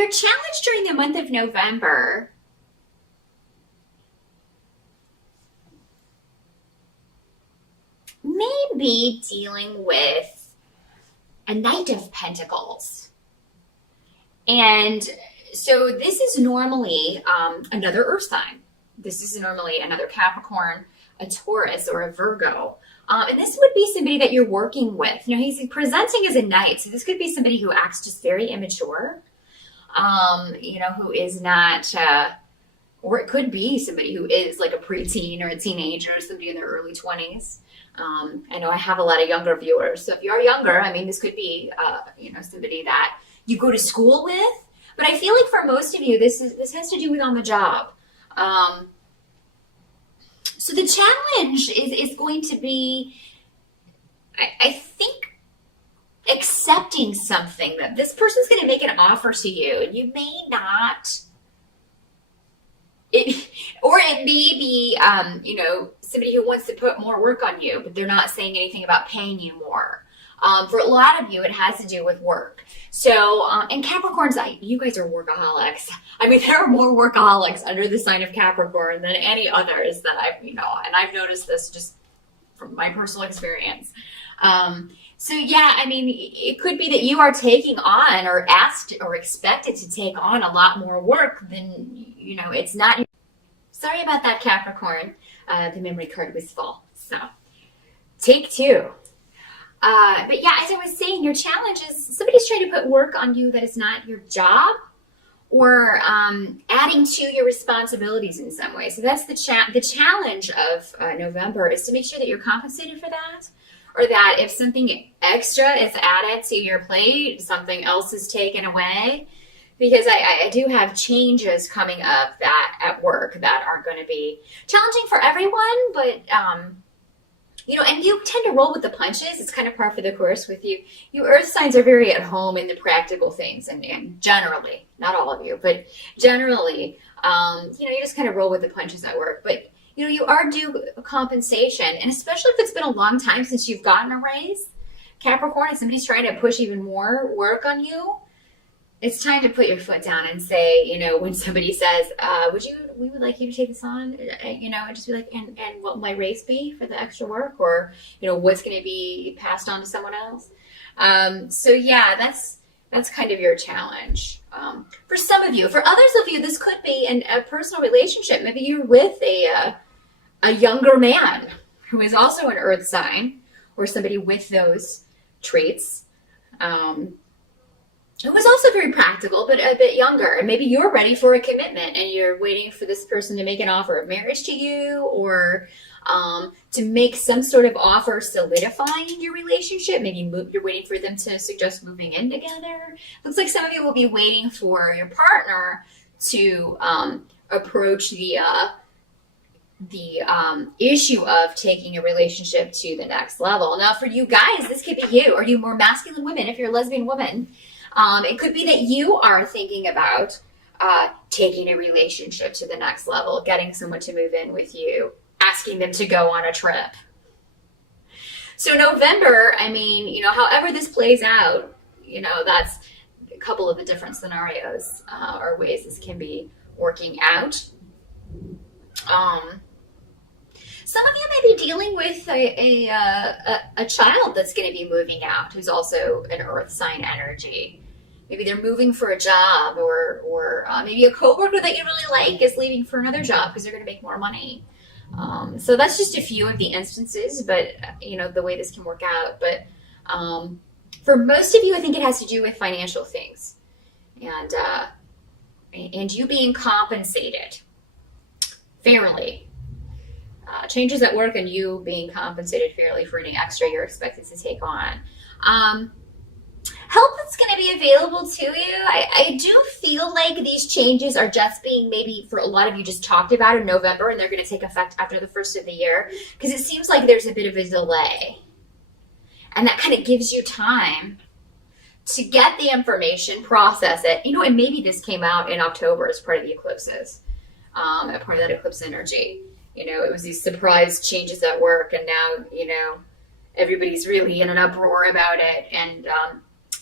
Your challenge during the month of November may be dealing with a Knight of Pentacles. And so this is normally another earth sign. This is normally another Capricorn, a Taurus, or a Virgo. And this would be somebody that you're working with. You know, he's presenting as a knight. So this could be somebody who acts just very immature, who is not, or it could be somebody who is like a preteen or a teenager, somebody in their early 20s. I know I have a lot of younger viewers. So if you are younger, I mean, this could be, somebody that you go to school with. But I feel like for most of you, this has to do with on the job. So the challenge is going to be, I think, accepting something that this person's going to make an offer to you, and you may not. It may be, somebody who wants to put more work on you, but they're not saying anything about paying you more. For a lot of you, it has to do with work. So, and Capricorns, you guys are workaholics. I mean, there are more workaholics under the sign of Capricorn than any others that and I've noticed this just from my personal experience. So yeah, I mean, it could be that you are taking on or asked or expected to take on a lot more work than, it's not. Sorry about that, Capricorn. The memory card was full. So take two. But yeah, as I was saying, your challenge is somebody's trying to put work on you that is not your job, or adding to your responsibilities in some way. So that's the challenge of November, is to make sure that you're compensated for that, or that if something extra is added to your plate, something else is taken away. Because I do have changes coming up that at work that are going to be challenging for everyone, but and you tend to roll with the punches. It's kind of par for the course with you. You earth signs are very at home in the practical things, and generally, not all of you, but generally, you just kind of roll with the punches at work. But, you are due compensation, and especially if it's been a long time since you've gotten a raise, Capricorn, and somebody's trying to push even more work on you, it's time to put your foot down and say, when somebody says, we would like you to take this on, and just be like, and what will my raise be for the extra work, or, what's going to be passed on to someone else. So yeah, that's kind of your challenge. For some of you, for others of you, this could be a personal relationship. Maybe you're with a younger man who is also an earth sign, or somebody with those traits. It was also very practical, but a bit younger. And maybe you're ready for a commitment and you're waiting for this person to make an offer of marriage to you, or to make some sort of offer solidifying your relationship. Maybe you're waiting for them to suggest moving in together. Looks like some of you will be waiting for your partner to approach the issue of taking a relationship to the next level. Now, for you guys, this could be you. Are you more masculine women? If you're a lesbian woman, it could be that you are thinking about taking a relationship to the next level, getting someone to move in with you, asking them to go on a trip. So November, however this plays out, that's a couple of the different scenarios or ways this can be working out. Some of you may be dealing with a child that's going to be moving out, who's also an earth sign energy. Maybe they're moving for a job, or maybe a coworker that you really like is leaving for another job because they're going to make more money. So that's just a few of the instances, but the way this can work out. But for most of you, I think it has to do with financial things, and you being compensated fairly. Changes at work and you being compensated fairly for any extra you're expected to take on. Help that's going to be available to you. I do feel like these changes are just being, maybe for a lot of you, just talked about in November, and they're going to take effect after the first of the year, because it seems like there's a bit of a delay. And that kind of gives you time to get the information, process it. And maybe this came out in October as part of the eclipses, part of that eclipse energy. It was these surprise changes at work, and now, everybody's really in an uproar about it. And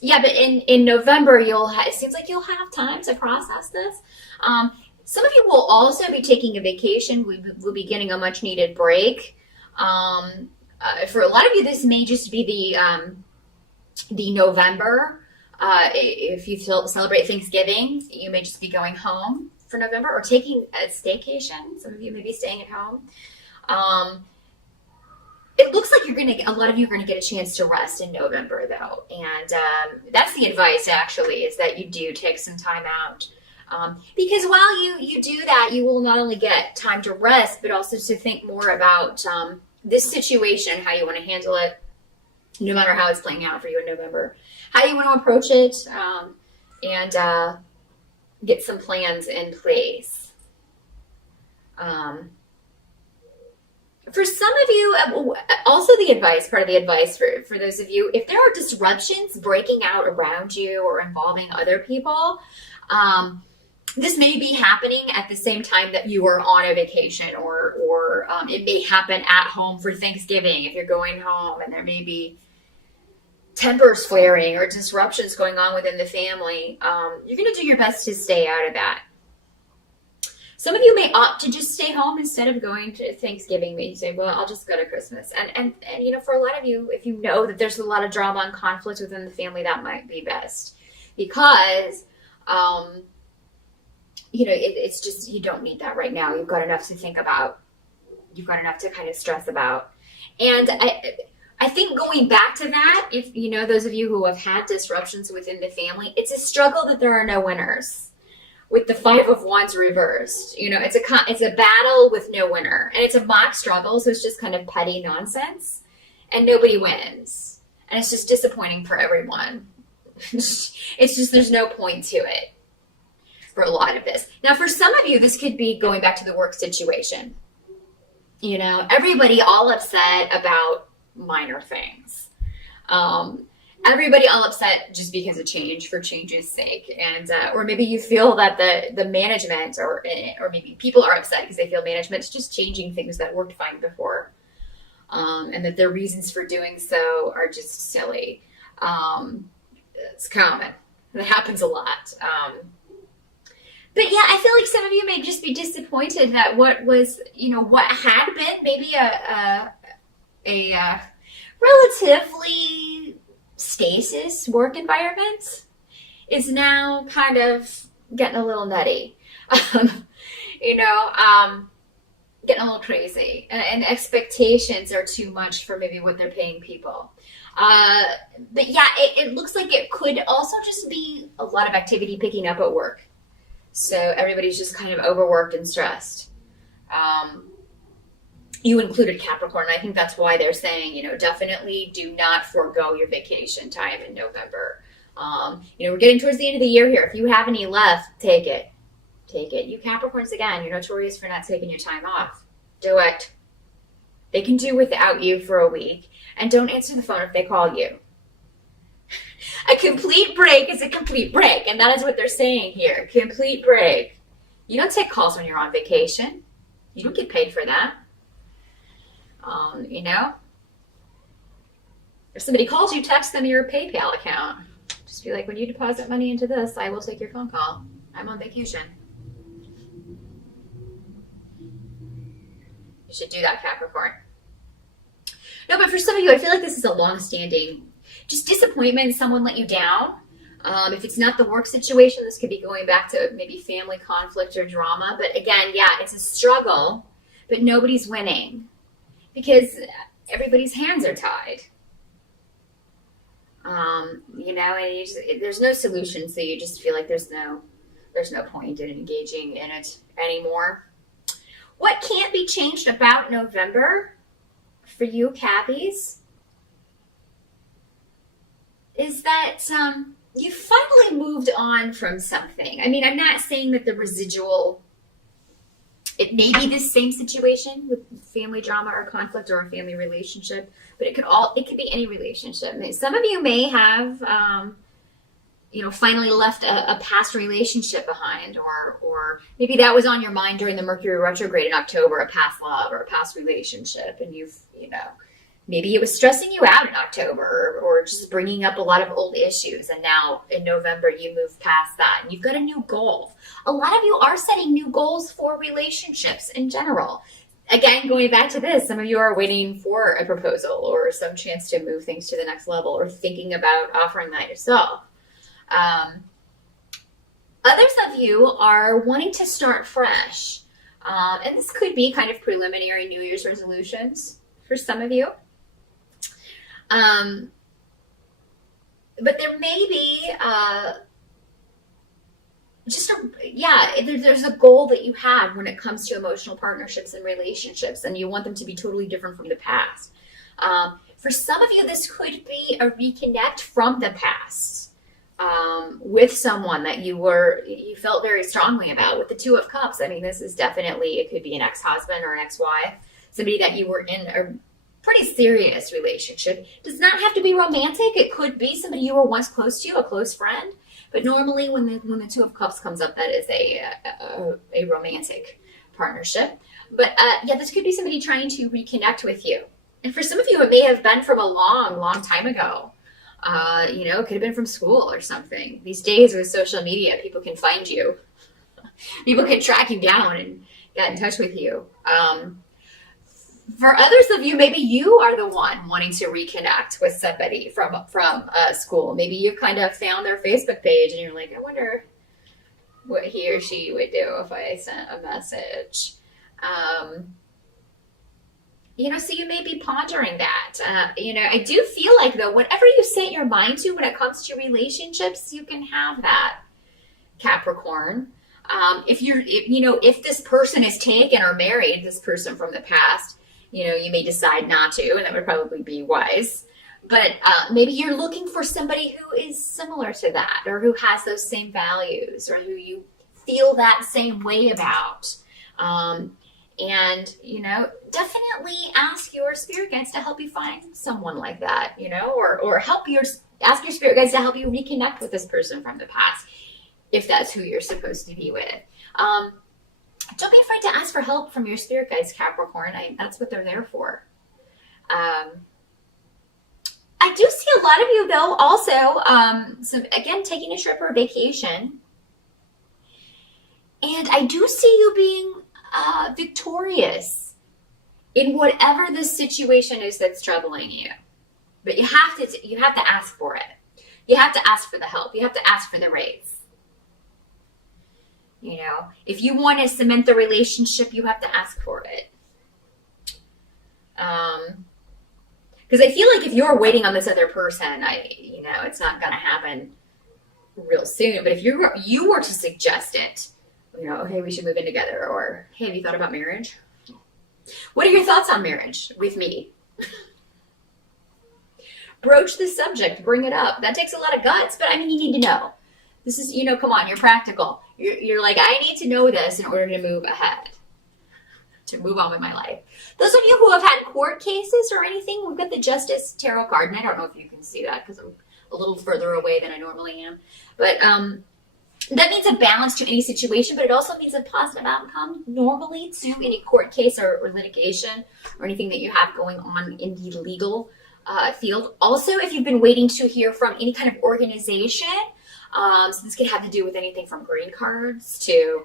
Yeah, but in November, it seems like you'll have time to process this. Um, some of you will also be taking a vacation. We will be getting a much needed break. For a lot of you, this may just be the November. If you celebrate Thanksgiving, you may just be going home for November or taking a staycation. Some of you may be staying at home. It looks like a lot of you are gonna get a chance to rest in November, though, and that's the advice. Actually, is that you do take some time out, because while you do that, you will not only get time to rest, but also to think more about this situation, how you want to handle it, no matter how it's playing out for you in November, how you want to approach it, and get some plans in place. For some of you, also part of the advice for those of you, if there are disruptions breaking out around you or involving other people, this may be happening at the same time that you are on a vacation, or it may happen at home for Thanksgiving if you're going home, and there may be tempers flaring or disruptions going on within the family. You're going to do your best to stay out of that. Some of you may opt to just stay home instead of going to Thanksgiving. You say, well, I'll just go to Christmas. And for a lot of you, if you know that there's a lot of drama and conflict within the family, that might be best. Because, it's just, you don't need that right now. You've got enough to think about. You've got enough to kind of stress about. And I think going back to that, if, those of you who have had disruptions within the family, it's a struggle that there are no winners. With the 5 of Wands reversed, it's a battle with no winner, and it's a mock struggle, so it's just kind of petty nonsense, and nobody wins, and it's just disappointing for everyone. It's just there's no point to it for a lot of this. Now, for some of you, this could be going back to the work situation. Everybody all upset about minor things. Everybody all upset just because of change for change's sake, and or maybe you feel that the management or maybe people are upset because they feel management's just changing things that worked fine before, and that their reasons for doing so are just silly. It's common. It happens a lot. But yeah, I feel like some of you may just be disappointed that what had been maybe a relatively stasis work environment is now kind of getting a little nutty, getting a little crazy, and expectations are too much for maybe what they're paying people. But yeah, it looks like it could also just be a lot of activity picking up at work. So everybody's just kind of overworked and stressed. You included Capricorn. I think that's why they're saying, definitely do not forego your vacation time in November. We're getting towards the end of the year here. If you have any left, take it. Take it. You Capricorns, again, you're notorious for not taking your time off. Do it. They can do without you for a week. And don't answer the phone if they call you. A complete break is a complete break. And that is what they're saying here. Complete break. You don't take calls when you're on vacation. You don't get paid for that. If somebody calls you, text them your PayPal account. Just be like, when you deposit money into this, I will take your phone call. I'm on vacation. You should do that, Capricorn. No, but for some of you, I feel like this is a long-standing just disappointment. Someone let you down. If it's not the work situation, this could be going back to maybe family conflict or drama. But again, yeah, it's a struggle, but nobody's winning because everybody's hands are tied. And there's no solution, so you just feel like there's no point in engaging in it anymore. What can't be changed about November for you, Cappies, is that you finally moved on from something. I mean, I'm not saying that the residual, it may be the same situation with family drama or conflict or a family relationship, but it could be any relationship. Some of you may have, finally left a past relationship behind, or maybe that was on your mind during the Mercury retrograde in October, a past love or a past relationship, and you've, Maybe it was stressing you out in October or just bringing up a lot of old issues. And now in November, you move past that and you've got a new goal. A lot of you are setting new goals for relationships in general. Again, going back to this, some of you are waiting for a proposal or some chance to move things to the next level or thinking about offering that yourself. Others of you are wanting to start fresh. And this could be kind of preliminary New Year's resolutions for some of you. But there may be there's a goal that you have when it comes to emotional partnerships and relationships, and you want them to be totally different from the past. For some of you, this could be a reconnect from the past with someone that you felt very strongly about. With the Two of Cups, I mean, this is definitely, it could be an ex-husband or an ex-wife, somebody that you were in a pretty serious relationship. Does not have to be romantic. It could be somebody you were once close to, a close friend. But normally when the Two of Cups comes up, that is a romantic partnership. But this could be somebody trying to reconnect with you. And for some of you, it may have been from a long, long time ago. It could have been from school or something. These days with social media, people can find you. People can track you down and get in touch with you. For others of you, maybe you are the one wanting to reconnect with somebody from school. Maybe you've kind of found their Facebook page and you're like, I wonder what he or she would do if I sent a message. So you may be pondering that. I do feel like, though, whatever you set your mind to when it comes to relationships, you can have that, Capricorn. If this person is taken or married, this person from the past, you may decide not to, and that would probably be wise. But maybe you're looking for somebody who is similar to that, or who has those same values, or who you feel that same way about. Definitely ask your spirit guides to help you find someone like that, or ask your spirit guides to help you reconnect with this person from the past, if that's who you're supposed to be with. Don't be afraid to ask for help from your spirit guides, Capricorn. That's what they're there for. I do see a lot of you, though, also, taking a trip or a vacation. And I do see you being victorious in whatever the situation is that's troubling you. But you have to ask for it. You have to ask for the help. You have to ask for the raise. If you want to cement the relationship, you have to ask for it. Because I feel like if you're waiting on this other person, it's not going to happen real soon. But if you were to suggest it, hey, we should move in together, or hey, have you thought about marriage? What are your thoughts on marriage with me? Broach the subject, bring it up. That takes a lot of guts, but you need to know. This is, come on, you're practical. You're like, I need to know this in order to move ahead, to move on with my life. Those of you who have had court cases or anything, we've got the Justice Tarot card, and I don't know if you can see that because I'm a little further away than I normally am. But that means a balance to any situation, but it also means a positive outcome normally to any court case or litigation or anything that you have going on in the legal field. Also, if you've been waiting to hear from any kind of organization, so this could have to do with anything from green cards to,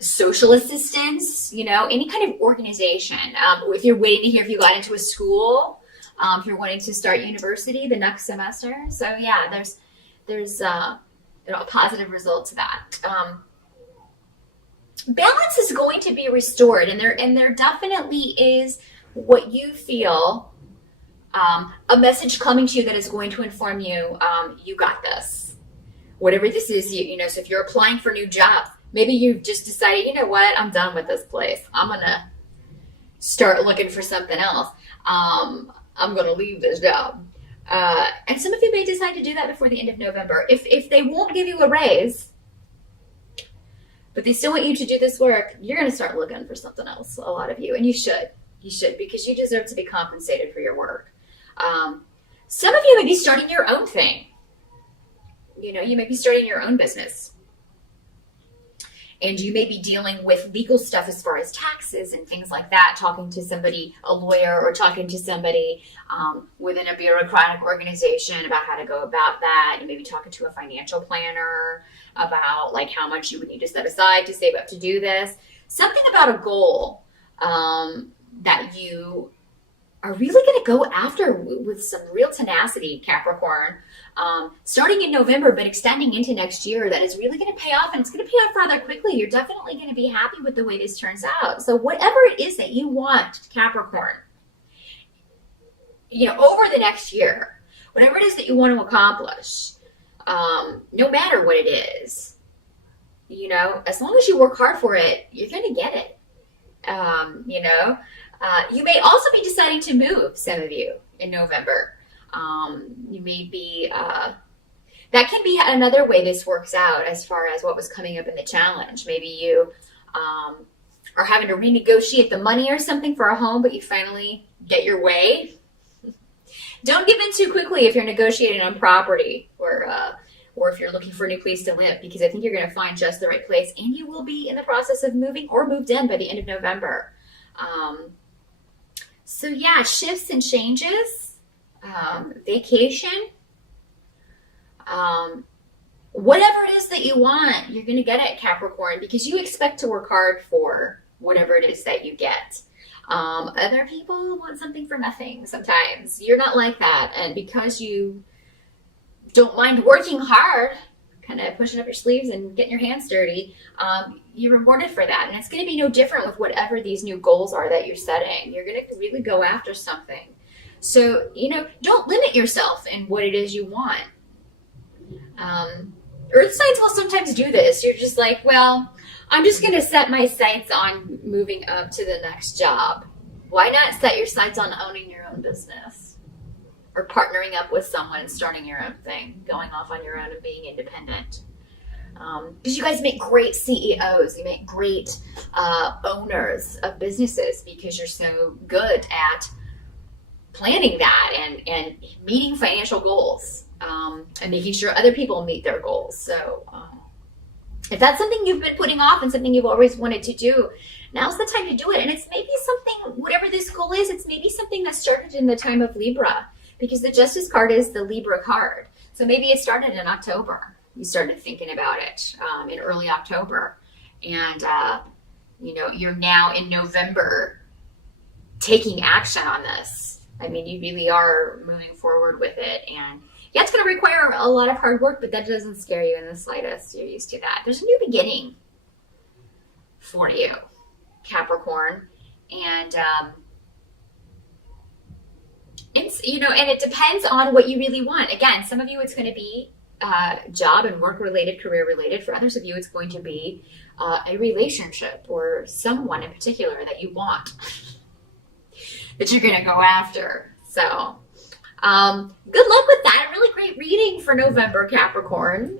social assistance, any kind of organization. If you're waiting to hear if you got into a school, if you're wanting to start university the next semester. So yeah, there's a positive result to that. Balance is going to be restored, and there definitely is what you feel. A message coming to you that is going to inform you, you got this. Whatever this is, so if you're applying for new jobs, maybe you've just decided, you know what, I'm done with this place. I'm going to start looking for something else. I'm going to leave this job. And some of you may decide to do that before the end of November. If they won't give you a raise, but they still want you to do this work, you're going to start looking for something else, a lot of you. And you should, because you deserve to be compensated for your work. Some of you may be starting your own thing. You may be starting your own business. And you may be dealing with legal stuff as far as taxes and things like that, talking to somebody, a lawyer, or talking to somebody within a bureaucratic organization about how to go about that. You may be talking to a financial planner about like how much you would need to set aside to save up to do this. Something about a goal that you are really going to go after with some real tenacity, Capricorn, starting in November, but extending into next year, that is really going to pay off, and it's going to pay off rather quickly. You're definitely going to be happy with the way this turns out. So whatever it is that you want, Capricorn, over the next year, whatever it is that you want to accomplish, no matter what it is, as long as you work hard for it, you're going to get it. You may also be deciding to move, some of you, in November. You may be, that can be another way this works out as far as what was coming up in the challenge. Maybe you are having to renegotiate the money or something for a home, but you finally get your way. Don't give in too quickly if you're negotiating on property or if you're looking for a new place to live, because I think you're going to find just the right place, and you will be in the process of moving or moved in by the end of November. So yeah, shifts and changes, vacation, whatever it is that you want, you're going to get it, Capricorn, because you expect to work hard for whatever it is that you get. Other people want something for nothing sometimes. You're not like that. And because you don't mind working hard, kind of pushing up your sleeves and getting your hands dirty, you're rewarded for that. And it's going to be no different with whatever these new goals are that you're setting. You're going to really go after something. So, don't limit yourself in what it is you want. Earth signs will sometimes do this. You're just like, well, I'm just going to set my sights on moving up to the next job. Why not set your sights on owning your own business? Or partnering up with someone and starting your own thing, going off on your own and being independent. Because you guys make great CEOs, you make great owners of businesses, because you're so good at planning that and meeting financial goals, and making sure other people meet their goals. So if that's something you've been putting off and something you've always wanted to do, now's the time to do it. And it's maybe something, whatever this goal is, it's maybe something that started in the time of Libra, because the Justice card is the Libra card. So maybe it started in October. You started thinking about it in early October. And, you're now in November taking action on this. I mean, you really are moving forward with it. And yeah, it's going to require a lot of hard work, but that doesn't scare you in the slightest. You're used to that. There's a new beginning for you, Capricorn. And, and it depends on what you really want. Again, some of you it's going to be job and work related, career related. For others of you, it's going to be a relationship or someone in particular that you want, that you're going to go after. So good luck with that. Really great reading for November, Capricorn.